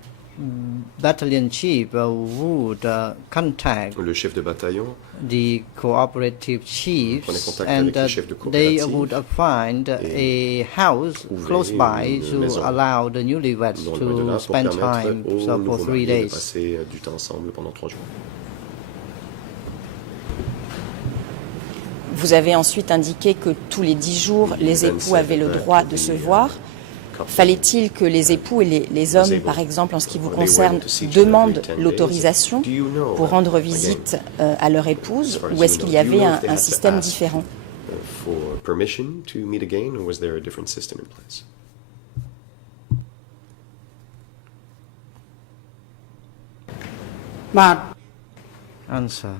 battalion chief would contact Le chef de bataillon the cooperative chiefs, Prenez contact and avec les chefs de they coopérative would find a house trouver close by une to maison allow the newlyweds dans le coin de là to pour spend permettre time aux for nouveaux 3 mariés de days. passer du temps ensemble pendant 3 jours. Vous avez ensuite indiqué que tous les 10 jours, les époux avaient le droit de se voir. Fallait-il que les époux et les hommes, par exemple, en ce qui vous concerne, demandent l'autorisation pour rendre visite à leur épouse, ou est-ce qu'il y avait un système différent? For permission to meet again, or was there a different system in place?បាទ Answer.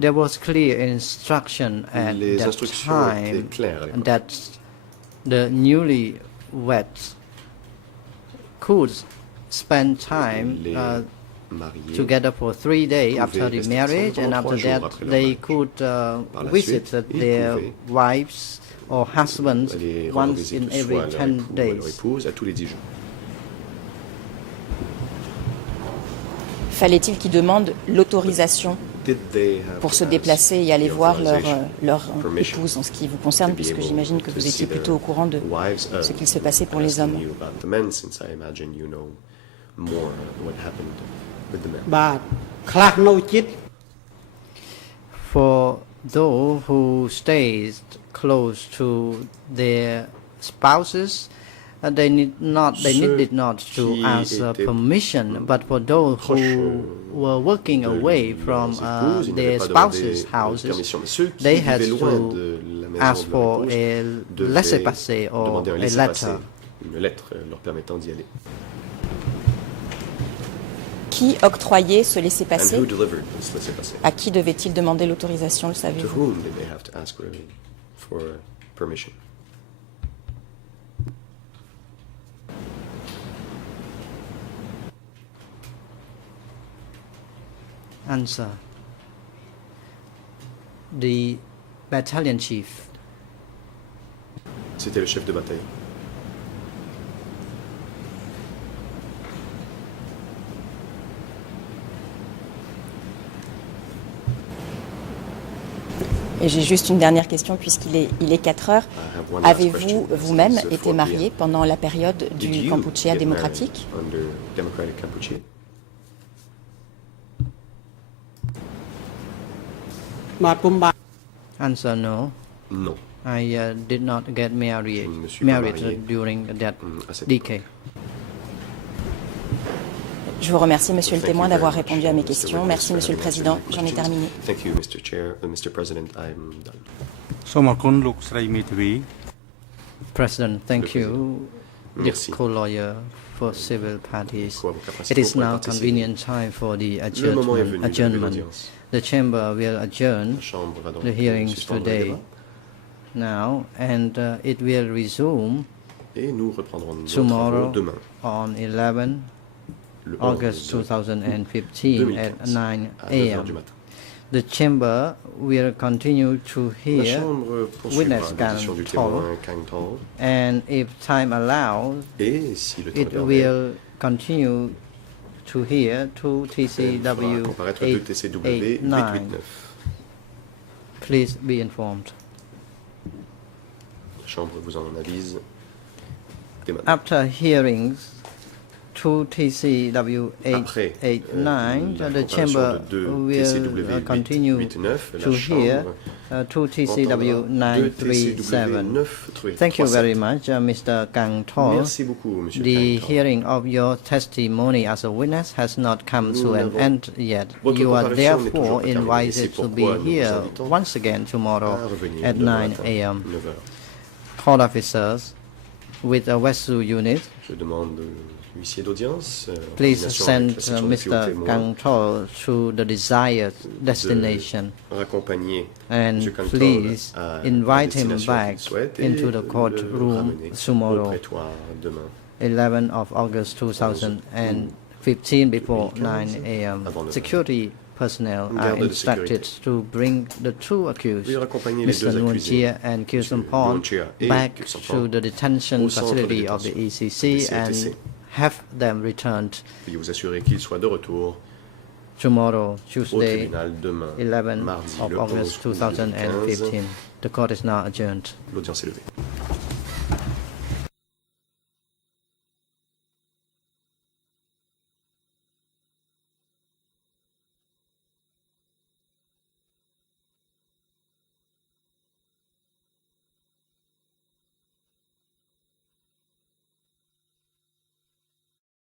there was clear instruction at Les that instructions étaient time claires à l'époque. that the newlyweds could spend time Les mariés together for 3 days after the rester marriage, ensemble and pendant 3 after jours that après leur they mariage. could Par la visit suite, ils their pouvaient wives or husbands aller rendre once visite in soit every à leur 10 époux ou à leur days. épouse à tous les 10 jours. Fallait-il qu'ils demandent l'autorisation Did they have pour to se ask déplacer et aller the voir leur permission épouse en ce qui vous concerne, to be puisque able j'imagine que to vous see étiez their plutôt au courant de wives? ce qu'il se passait pour I'm les hommes. asking you about the men, since I imagine you know more what happened with the men. បាទខ្លះនៅចិត្ត For those who stays close to their spouses, they needed not to qui ask étaient permission, but for those who were working De away from leurs épouses, ils their n'avaient pas demandé spouses' houses, permission. Mais ceux qui they had vivaient loin to de la maison ask de for leur épouse a devaient laissez-passer or demander un a laissez-passer, letter. une lettre leur permettant d'y aller. Qui octroyait ce And laissez-passer? who delivered this laissez-passer? À qui devait-il demander l'autorisation, le To savez-vous? whom did they have to ask for permission? Answer. The battalion chief. C'était le chef de bataille. Et j'ai juste une dernière question puisqu'il est 4 heures. I have one last Avez-vous question. vous-même It's été 4 marié p.m. pendant la période Did du you Kampuchea get démocratique? married under Democratic Kampuchea?បាទពុំបាន Answer no. Non. I did not get married, Je ne me suis pas marié. during that À cette decade. Je vous remercie, Monsieur le Thank you témoin, very d'avoir much, répondu à mes Mr. questions. Witness, Merci, for Monsieur le having answered Président. my J'en ai questions. terminé. Thank you, Mr. Chair, Mr. President. I'm done. សូមអរគុណលោកស្រីមេធាវី President, thank Le you, Merci. co-lawyer for civil parties. Co-avocat It is principal pour now les parties convenient time for the Le moment est venu de adjournment. l'audience. The chamber will La adjourn Chambre va donc the hearings suspendre le today débat. now, and it will resume Et nous reprendrons nos tomorrow travaux demain, on 11 le August 2015 at 2015, 9 à 9 heures a.m. du matin. The chamber will continue to La hear Chambre poursuivra witness l'audition du Kang témoin Kang Tol, and if time allows, et si le temps it le permet, will continue to hear 2 elle fera TCW comparaître 2 TCW 889. 889. Please be informed. La Chambre vous en avise dès maintenant. After hearings 2 TCW Après 889, la the comparaison chamber de 2 will TCW continue 889, to la hear Chambre 2 TCW entendra 2 TCW 937. 937. Thank you very much, Mr. Kang Tol. Merci beaucoup, Monsieur The Kang Tol. hearing of your testimony as a witness has not come to an end yet. Votre You are comparution n'est therefore toujours pas terminée. C'est invited to be pourquoi nous vous here invitons once again tomorrow à revenir at demain 9 matin, a.m. 9 heures. Court officers with a Westsu unit, Je demande huissier d'audience, en please coordination avec send la section d'appui aux Mr. témoins, Kang Tol to the desired destination, raccompagner and M. Kang Tol please à la invite him destination back qu'il souhaite et into the le courtroom ramener au tomorrow, prétoire demain. 11 of August 2015 before 9 a.m. Avant 9 heures. Security personnel Une are garde de instructed sécurité. to bring the two accused, Veuillez raccompagner les Mr. deux Nguyen accusés, Chia and Kyu Sampon, Nguyen Chia et back Kyu Sampon, to the detention au centre de facility of the détention ECC du and CTC. have them returned Veuillez vous assurer qu'il soit de retour tomorrow, au Tuesday, tribunal demain, 11 mardi of le 11 August août 2015. 2015. The court is now adjourned. L'audience est levée.